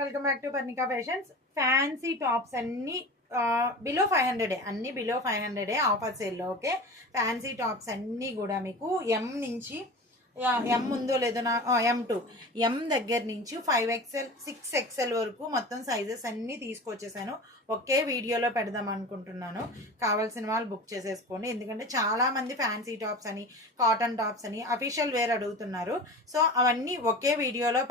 Welcome back to Parnika fashions. Fancy tops అన్ని below 500 అన్ని below 500 offer సేల్లో. ఓకే, ఫ్యాన్సీ టాప్స్ అన్నీ కూడా మీకు ఎం నుంచి ఎం ఉందో లేదో M2 ఎం దగ్గర నుంచి 5XL 6XL వరకు మొత్తం సైజెస్ అన్నీ తీసుకొచ్చేసాను. ఒకే వీడియోలో పెడదాం అనుకుంటున్నాను. కావాల్సిన వాళ్ళు బుక్ చేసేసుకోండి. ఎందుకంటే చాలా మంది ఫ్యాన్సీ టాప్స్ అని కాటన్ టాప్స్ అని అఫీషియల్ వేర్ అడుగుతున్నారు. సో అవన్నీ ఒకే వీడియోలో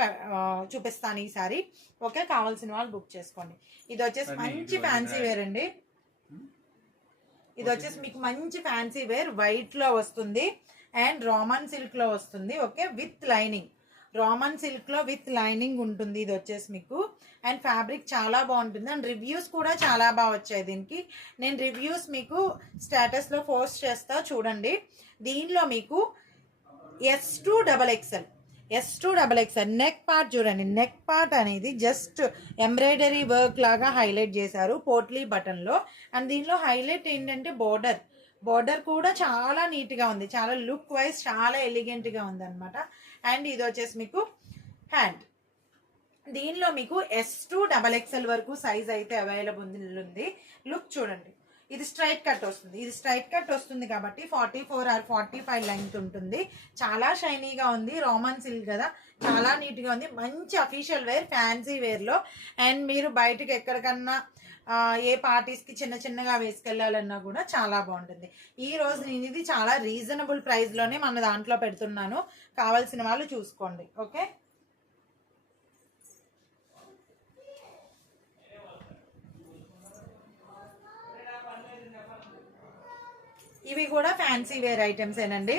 చూపిస్తాను ఈసారి. ఓకే, కావాల్సిన వాళ్ళు బుక్ చేసుకోండి. ఇది వచ్చేసి మంచి ఫ్యాన్సీ వేర్ అండి. ఇది వచ్చేసి మీకు మంచి ఫ్యాన్సీ వేర్ వైట్ లో వస్తుంది అండ్ రామన్ సిల్క్ లో వస్తుంది. Okay, with lining, Roman silk లో విత్ లైనింగ్ ఉంటుంది. ఇది వచ్చేసి మీకు అండ్ ఫ్యాబ్రిక్ చాలా బాగుంటుంది అండ్ రివ్యూస్ కూడా చాలా బాగా వచ్చాయి దీనికి. నేను రివ్యూస్ మీకు స్టేటస్ లో పోస్ట్ చేస్తా చూడండి. దీనిలో మీకు S2XXL నెక్ పార్ట్ చూడండి. నెక్ పార్ట్ అనేది జస్ట్ ఎంబ్రాయిడరీ వర్క్ లాగా హైలైట్ చేశారు పోట్లీ బటన్ లో. అండ్ దీనిలో హైలైట్ ఏంటంటే బోర్డర్ కూడా చాలా నీట్ గా ఉంది. చాలా లుక్ వైజ్ చాలా ఎలిగెంట్ గా ఉంది అనమాట. అండ్ ఇది వచ్చేసి మీకు హ్యాండ్. దీనిలో మీకు S2XXL వరకు సైజ్ అయితే అవైలబుల్ ఉంది. లుక్ చూడండి. ఇది స్ట్రైట్ కట్ వస్తుంది. ఇది స్ట్రైట్ కట్ వస్తుంది కాబట్టి 44 or 45 లెంగ్త్ ఉంటుంది. చాలా షైనీగా ఉంది. రామన్ సిల్క్ కదా, చాలా నీట్ గా ఉంది. మంచి అఫీషియల్ వేర్, ఫ్యాన్సీ వేర్ లో. అండ్ మీరు బయటకి ఎక్కడికన్నా ఏ పార్టీస్ కి చిన్నగా వేసుకెళ్లాలన్నా కూడా చాలా బాగుంటుంది. ఈ రోజు నేను ఇది చాలా రీజనబుల్ ప్రైస్ లోనే మన దాంట్లో పెడుతున్నాను. కావాల్సిన వాళ్ళు చూసుకోండి. ఓకే, ఇవి కూడా ఫ్యాన్సీ వేర్ ఐటమ్స్ ఏనండి.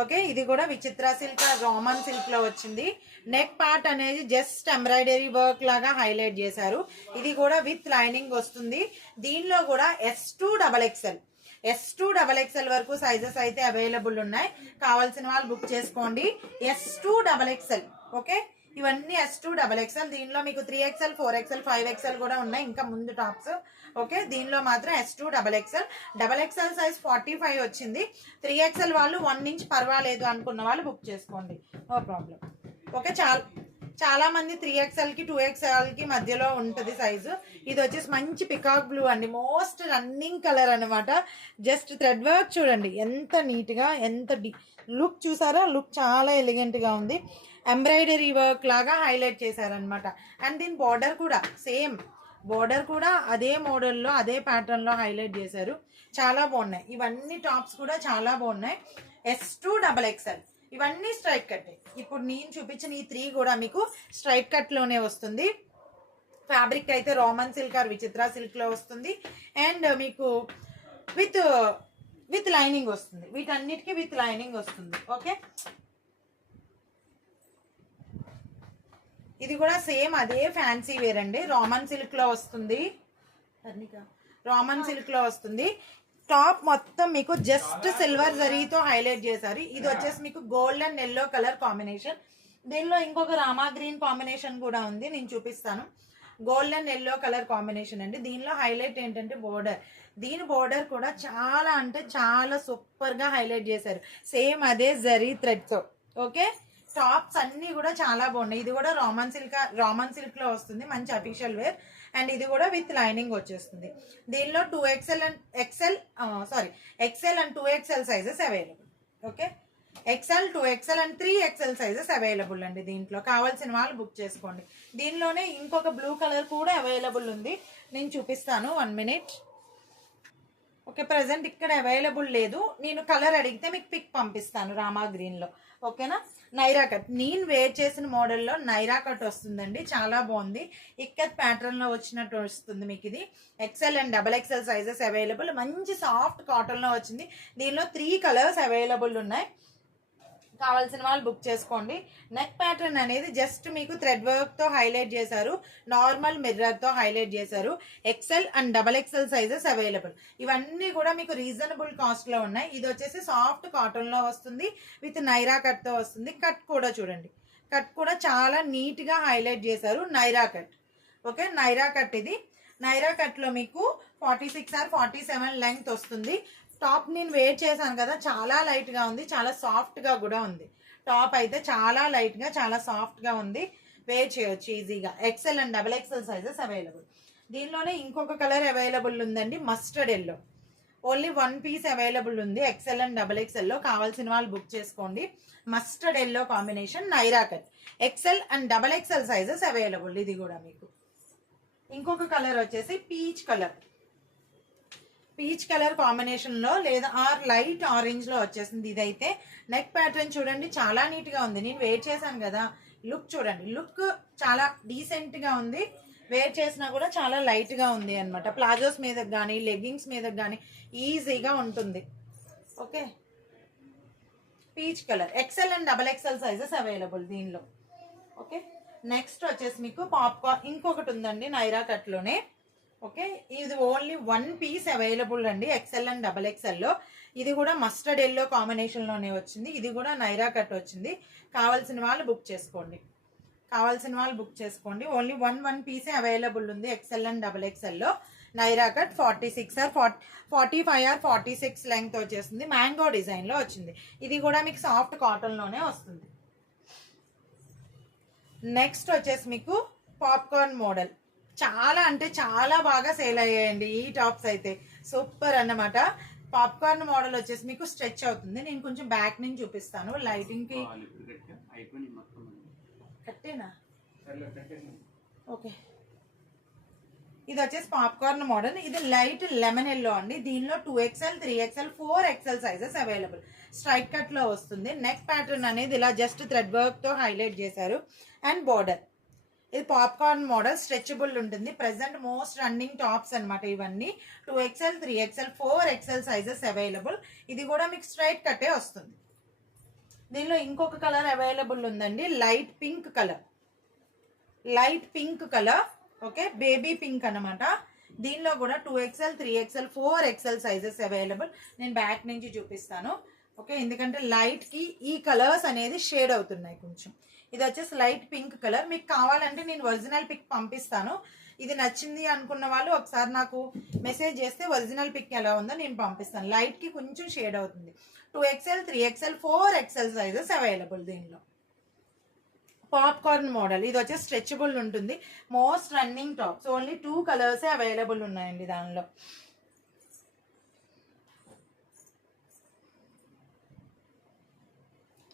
ఓకే, ఇది కూడా విచిత్ర సిల్క్ రామన్ సిల్క్ లో వచ్చింది. నెక్ పార్ట్ అనేది జస్ట్ ఎంబ్రాయిడరీ వర్క్ లాగా హైలైట్ చేశారు. ఇది కూడా విత్ లైనింగ్ వస్తుంది. దీనిలో కూడా S2XXL వరకు సైజెస్ అయితే అవైలబుల్ ఉన్నాయి. కావాల్సిన వాళ్ళు బుక్ చేసుకోండి. S2XXL. ఓకే, ఇవన్నీ S2XXL. దీనిలో మీకు 3XL 4XL 5XL కూడా ఉన్నాయి, ఇంకా ముందు టాప్స్. ఓకే, దీనిలో మాత్రం S2XXL సైజ్ 45 వచ్చింది. 3XL వాళ్ళు 1 ఇంచ్ పర్వాలేదు అనుకున్న వాళ్ళు బుక్ చేసుకోండి, నో ప్రాబ్లం. ఓకే, చాలా మంది 3XL కి 2XL కి మధ్యలో ఉంటుంది సైజు. ఇది వచ్చేసి మంచి పికాక్ బ్లూ అండి, మోస్ట్ రన్నింగ్ కలర్ అనమాట. జస్ట్ థ్రెడ్ వర్క్ చూడండి ఎంత నీట్ గా, ఎంత లుక్ చూసారా? లుక్ చాలా ఎలిగెంట్ గా ఉంది. ఎంబ్రాయిడరీ వర్క్ లాగా హైలైట్ చేశారనమాట. అండ్ దీని బార్డర్ కూడా సేమ్, బోర్డర్ కూడా అదే మోడల్లో అదే ప్యాటర్న్ లో హైలైట్ చేశారు. చాలా బాగున్నాయి. ఇవన్నీ టాప్స్ కూడా చాలా బాగున్నాయి. S2XXL ఇవన్నీ స్ట్రైట్ కట్. ఇప్పుడు నేను చూపించిన ఈ 3 కూడా మీకు స్ట్రైట్ కట్ లోనే వస్తుంది. ఫ్యాబ్రిక్ అయితే రామన్ సిల్క్ ఆర్ విచిత్ర సిల్క్ లో వస్తుంది. అండ్ మీకు విత్ లైనింగ్ వస్తుంది. వీటన్నిటికీ విత్ లైనింగ్ వస్తుంది. ఓకే, ఇది కూడా సేమ్ అదే ఫ్యాన్సీ వేర్ అండి. రామన్ సిల్క్ లో వస్తుంది. రామన్ సిల్క్ లో వస్తుంది. టాప్ మొత్తం మీకు జస్ట్ సిల్వర్ జరీతో హైలైట్ చేశారు. ఇది వచ్చేసి మీకు gold and yellow colour combination. దీనిలో ఇంకొక రామా గ్రీన్ కాంబినేషన్ కూడా ఉంది, నేను చూపిస్తాను. Gold and yellow colour combination అండి. దీనిలో హైలైట్ ఏంటంటే బోర్డర్. దీని బోర్డర్ కూడా చాలా అంటే చాలా సూపర్ గా హైలైట్ చేశారు, సేమ్ అదే జరీ థ్రెడ్ తో. ఓకే, టాప్స్ అన్ని కూడా చాలా బాగున్నాయి. ఇది కూడా రామన్ సిల్క్ లో వస్తుంది, మంచి అఫీషియల్ వేర్. అండ్ ఇది కూడా విత్ లైనింగ్ వచ్చేస్తుంది. దీనిలో XL and 2XL sizes available. Okay, XL 2XL and 3XL sizes available అండి. దీంట్లో కావాల్సిన వాళ్ళు బుక్ చేసుకోండి. దీనిలోనే ఇంకొక బ్లూ కలర్ కూడా అవైలబుల్ ఉంది, నేను చూపిస్తాను 1 minute. ఓకే, ప్రజెంట్ ఇక్కడ అవైలబుల్ లేదు. నేను కలర్ అడిగితే మీకు పిక్ పంపిస్తాను రామా గ్రీన్ లో. ఓకేనా, నైరా కట్. నేను వేర్ చేసిన మోడల్లో నైరా కట్ వస్తుందండి, చాలా బాగుంది. ఇక్కత్ ప్యాటర్న్ లో వచ్చినట్టు వస్తుంది మీకు. ఇది XL and XXL sizes available. మంచి సాఫ్ట్ కాటన్ లో వచ్చింది. దీనిలో 3 కలర్స్ అవైలబుల్ ఉన్నాయి. కావాల్సిన వాళ్ళు బుక్ చేసుకోండి. నెక్ ప్యాటర్న్ అనేది జస్ట్ మీకు థ్రెడ్ వర్క్ తో హైలైట్ చేశారు, నార్మల్ మిర్రర్ తో హైలైట్ చేశారు. XL and XXL sizes available. ఇవన్నీ కూడా మీకు రీజనబుల్ కాస్ట్ లో ఉన్నాయి. ఇది వచ్చేసి సాఫ్ట్ కాటన్ లో వస్తుంది, విత్ నైరా కట్ తో వస్తుంది. కట్ కూడా చూడండి, కట్ కూడా చాలా నీట్ గా హైలైట్ చేశారు, Naira cut. Okay, Naira cut. ఇది నైరా కట్ లో మీకు 46 or 47 లెంగ్త్ వస్తుంది. టాప్ నేను వేర్ చేశాను కదా, చాలా లైట్ గా ఉంది, చాలా సాఫ్ట్ గా కూడా ఉంది. టాప్ అయితే చాలా లైట్ గా చాలా సాఫ్ట్ గా ఉంది. వేర్ చేయొచ్చు ఈజీగా. XL and double XL sizes available. దీనిలోనే ఇంకొక కలర్ అవైలబుల్ ఉందండి, mustard yellow. Only 1 piece available ఉంది ఎక్సెల్ అండ్ డబల్ ఎక్సెల్లో. కావాల్సిన వాళ్ళు బుక్ చేసుకోండి. Mustard yellow combination Naira cut. XL and double XL sizes available. ఇది కూడా మీకు ఇంకొక కలర్ వచ్చేసి peach colour. Peach colour combination లో లేదా లైట్ ఆరెంజ్ లో వచ్చేసింది. ఇదైతే నెక్ ప్యాటర్న్ చూడండి, చాలా నీట్ గా ఉంది. నేను వేర్ చేశాను కదా, లుక్ చూడండి, లుక్ చాలా డీసెంట్ గా ఉంది. వేర్ చేసినా కూడా చాలా లైట్ గా ఉంది అనమాట. ప్లాజోస్ మీద కానీ లెగ్గింగ్స్ మీద కానీ ఈజీగా ఉంటుంది. Okay, peach colour. XL and double XL sizes available దీనిలో. ఓకే, నెక్స్ట్ వచ్చేసి మీకు పాప్కార్న్ ఇంకొకటి ఉందండి నైరా కట్ లోనే. ఓకే, ఇది ఓన్లీ 1 పీస్ అవైలబుల్ అండి ఎక్సెల్ అండ్ డబల్ ఎక్సెల్లో. ఇది కూడా మస్టర్డ్ ఎల్లో కాంబినేషన్ లోనే వచ్చింది. ఇది కూడా నైరా కట్ వచ్చింది. కావాల్సిన వాళ్ళు బుక్ చేసుకోండి. ఓన్లీ 1 పీసే అవైలబుల్ ఉంది ఎక్సెల్ అండ్ డబల్ ఎక్సెల్లో. Naira cut 46 or 45 or 46 length వచ్చేస్తుంది. మ్యాంగో డిజైన్ లో వచ్చింది. ఇది కూడా మీకు సాఫ్ట్ కాటన్ లోనే వస్తుంది. నెక్స్ట్ వచ్చేసి మీకు పాప్కార్న్ మోడల్. చాలా అంటే చాలా బాగా సేల్ అయ్యాయండి ఈ టాప్స్ అయితే. సూపర్ అన్నమాట. పాప్కార్న్ మోడల్ వచ్చేసి మీకు స్ట్రెచ్ అవుతుంది. నేను కొంచెం బ్యాక్ నుంచి చూపిస్తాను లైటింగ్ కి. కట్టేనా? ఓకే, ఇది వచ్చేసి పాప్కార్న్ మోడల్. ఇది లైట్ లెమన్ ఎల్లో అండి. దీనిలో 2XL 3XL 4XL sizes available. Straight cut లో వస్తుంది. నెక్ ప్యాటర్న్ అనేది ఇలా జస్ట్ థ్రెడ్ వర్క్ తో హైలైట్ చేశారు. And border. ఇది పాప్కార్న్ మోడల్, స్ట్రెచబుల్ ఉంటుంది. ప్రెసెంట్ మోస్ట్ రన్నింగ్ టాప్స్ అనమాట ఇవన్నీ. 2XL 3XL 4XL sizes available. ఇది కూడా మీకు స్ట్రైట్ కట్టే వస్తుంది. దీనిలో ఇంకొక కలర్ అవైలబుల్ ఉందండి, light pink colour. Okay, baby pink అనమాట. దీనిలో కూడా 2XL 3XL 4XL sizes available. నేను బ్యాక్ నుంచి చూపిస్తాను. ఓకే, ఎందుకంటే లైట్ కి ఈ కలర్స్ అనేది షేడ్ అవుతున్నాయి కొంచెం. ఇది వచ్చేసి లైట్ పింక్ కలర్. మీకు కావాలంటే నేను ఒరిజినల్ పిక్ పంపిస్తాను. ఇది నచ్చింది అనుకున్న వాళ్ళు ఒకసారి నాకు మెసేజ్ చేస్తే ఒరిజినల్ పిక్ ఎలా ఉందో నేను పంపిస్తాను. లైట్ కి కొంచెం షేడ్ అవుతుంది. 2XL 3XL 4XL sizes available దీనిలో. Popcorn model. ఇది వచ్చేసి స్ట్రెచబుల్ ఉంటుంది. Most running tops. ఓన్లీ 2 కలర్సే అవైలబుల్ ఉన్నాయండి దానిలో.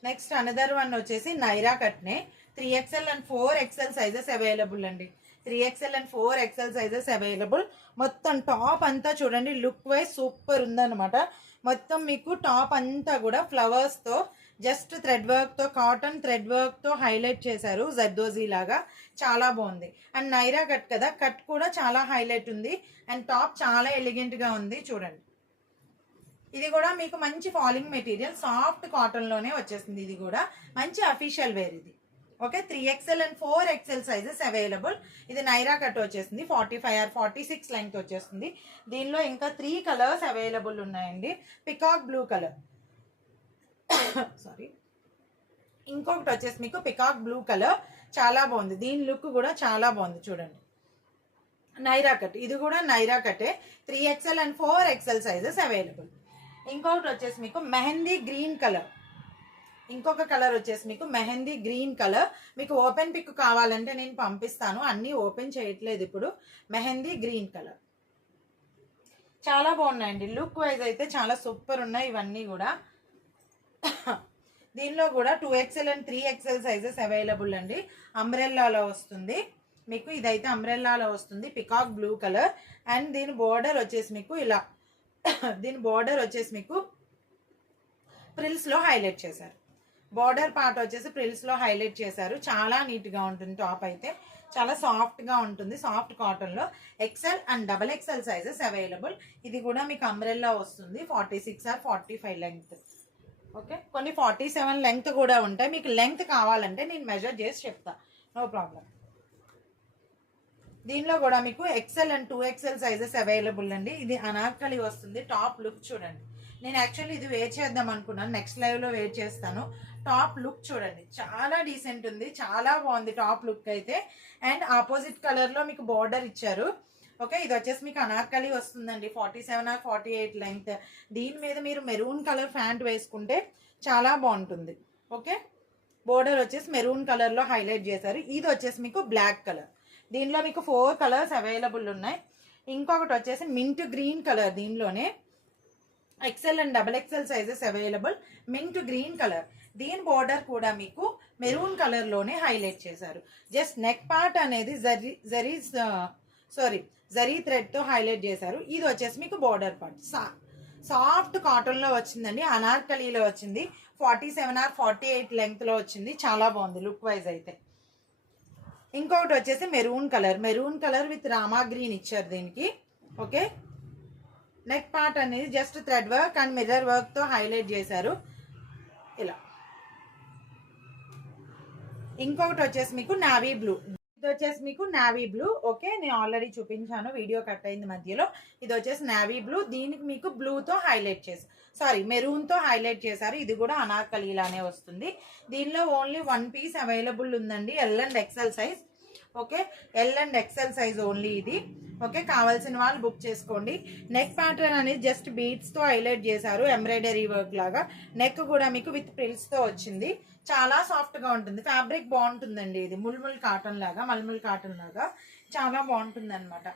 నెక్స్ట్ అనదర్ వన్ వచ్చేసి నైరా కట్నే. 3XL and 4XL sizes available అండి. 3XL and 4XL sizes available. మొత్తం టాప్ అంతా చూడండి, లుక్ వైజ్ సూపర్ ఉందన్నమాట. మొత్తం మీకు టాప్ అంతా కూడా ఫ్లవర్స్ తో జస్ట్ థ్రెడ్ వర్క్ తో, కాటన్ థ్రెడ్ వర్క్ తో హైలైట్ చేశారు జర్దోజీ లాగా. చాలా బాగుంది. అండ్ నైరా కట్ కదా, కట్ కూడా చాలా హైలైట్ ఉంది. అండ్ టాప్ చాలా ఎలిగెంట్ గా ఉంది చూడండి. ఇది కూడా మీకు మంచి ఫాలింగ్ మెటీరియల్, సాఫ్ట్ కాటన్ లోనే వచ్చేసింది. ఇది కూడా మంచి అఫీషియల్ వేర్ ఇది. Okay, 3XL and 4XL sizes available. ఇది నైరా కట్ వచ్చేసింది. 45 ఆర్ 46 లెంగ్త్ వచ్చేస్తుంది. దీనిలో ఇంకా 3 కలర్స్ అవైలబుల్ ఉన్నాయండి. పికాక్ బ్లూ కలర్, సారీ, ఇంకొకటి వచ్చేసి మీకు పికాక్ బ్లూ కలర్. చాలా బాగుంది. దీని లుక్ కూడా చాలా బాగుంది చూడండి. నైరా కట్. ఇది కూడా నైరా కటే. 3XL and 4XL sizes available. ఇంకొకటి వచ్చేసి మీకు మెహందీ గ్రీన్ కలర్. ఇంకొక కలర్ వచ్చేసి మీకు మెహందీ గ్రీన్ కలర్. మీకు ఓపెన్ పిక్ కావాలంటే నేను పంపిస్తాను. అన్నీ ఓపెన్ చేయట్లేదు ఇప్పుడు. మెహందీ గ్రీన్ కలర్ చాలా బాగున్నాయండి. లుక్ వైజ్ అయితే చాలా సూపర్ ఉన్నాయి ఇవన్నీ కూడా. దీనిలో కూడా 2XL and 3XL sizes available అండి. అంబ్రెల్లాలో వస్తుంది మీకు. ఇదైతే అంబ్రెల్లాలో వస్తుంది. Peacock blue colour. అండ్ దీని బోర్డర్ వచ్చేసి మీకు ఇలా, దీని బోర్డర్ వచ్చేసి మీకు ప్రిల్స్ లో హైలైట్ చేశారు. బోర్డర్ పార్ట్ వచ్చేసి ప్రిల్స్ లో హైలైట్ చేశారు. చాలా నీట్ గా ఉంటుంది. టాప్ అయితే చాలా సాఫ్ట్ గా ఉంటుంది. సాఫ్ట్ కాటన్ లో XL and double XL sizes available. ఇది కూడా మీకు అంబ్రెల్లా వస్తుంది. 46 ఆర్ 45 లెంగ్త్. ఓకే, కొన్ని 47 లెంగ్త్ కూడా ఉంటాయి. మీకు లెంగ్త్ కావాలంటే నేను మెజర్ చేసి చెప్తా, నో ప్రాబ్లం. దీనిలో కూడా మీకు XL and 2XL sizes available అండి. ఇది అనార్కలి వస్తుంది. టాప్ లుక్ చూడండి. నేను యాక్చువల్లీ ఇది వేర్ చేద్దాం అనుకున్నాను, నెక్స్ట్ లైవ్ లో వేర్ చేస్తాను. టాప్ లుక్ చూడండి, చాలా డీసెంట్ ఉంది. చాలా బాగుంది టాప్ లుక్ అయితే. అండ్ ఆపోజిట్ కలర్ లో మీకు బార్డర్ ఇచ్చారు. ఓకే, ఇది వచ్చేసి మీకు అనార్కలి వస్తుందండి. 47 ఆర్ 48 లెంగ్త్. దీని మీద మీరు మెరూన్ కలర్ ప్యాంట్ వేసుకుంటే చాలా బాగుంటుంది. ఓకే, బోర్డర్ వచ్చేసి మెరూన్ కలర్ లో హైలైట్ చేశారు. ఇది వచ్చేసి మీకు బ్లాక్ కలర్. దీనిలో మీకు 4 కలర్స్ అవైలబుల్ ఉన్నాయి. ఇంకొకటి వచ్చేసి మింట్ గ్రీన్ కలర్. దీనిలోనే XL and double XL sizes available. Mint green colour. దీని బోర్డర్ కూడా మీకు మెరూన్ కలర్ లోనే హైలైట్ చేశారు. జస్ట్ నెక్ పార్ట్ అనేది జరీ థ్రెడ్ తో హైలైట్ చేశారు. ఇది వచ్చేసి మీకు బోర్డర్ పార్ట్. సాఫ్ట్ కాటన్ లో వచ్చిందండి. అనార్కలీలో వచ్చింది. 47 or 48 లెంగ్త్ లో వచ్చింది. చాలా బాగుంది లుక్ వైజ్ అయితే. ఇంకొకటి వచ్చేసి maroon colour with Rama green ఇచ్చారు దీనికి. ఓకే, నెక్ పార్ట్ అనేది just thread work and mirror work తో హైలైట్ చేశారు ఇలా. ఇంకొకటి వచ్చేసి మీకు నావీ బ్లూ. ఇది వచ్చేసి మీకు నావీ బ్లూ. ఓకే, నేను ఆల్రెడీ చూపించాను, వీడియో కట్ అయింది మధ్యలో. ఇది వచ్చేసి నావీ బ్లూ. దీనికి మీకు బ్లూ తో హైలైట్ చేశారు, మెరూన్ తో హైలైట్ చేశారు. ఇది కూడా అనార్కలి లానే వస్తుంది. దీనిలో ఓన్లీ 1 పీస్ అవైలబుల్ ఉందండి, L and XL size. Okay, L and XL size only ఇది. ఓకే, కావాల్సిన వాళ్ళు బుక్ చేసుకోండి. నెక్ ప్యాటర్న్ అనేది జస్ట్ బీడ్స్ తో హైలైట్ చేశారు, ఎంబ్రాయిడరీ వర్క్ లాగా. నెక్ కూడా మీకు విత్ ప్రిల్స్ తో వచ్చింది. చాలా సాఫ్ట్ గా ఉంటుంది. ఫ్యాబ్రిక్ బాగుంటుందండి. ఇది మల్మల్ కాటన్ లాగా చాలా బాగుంటుంది అనమాట.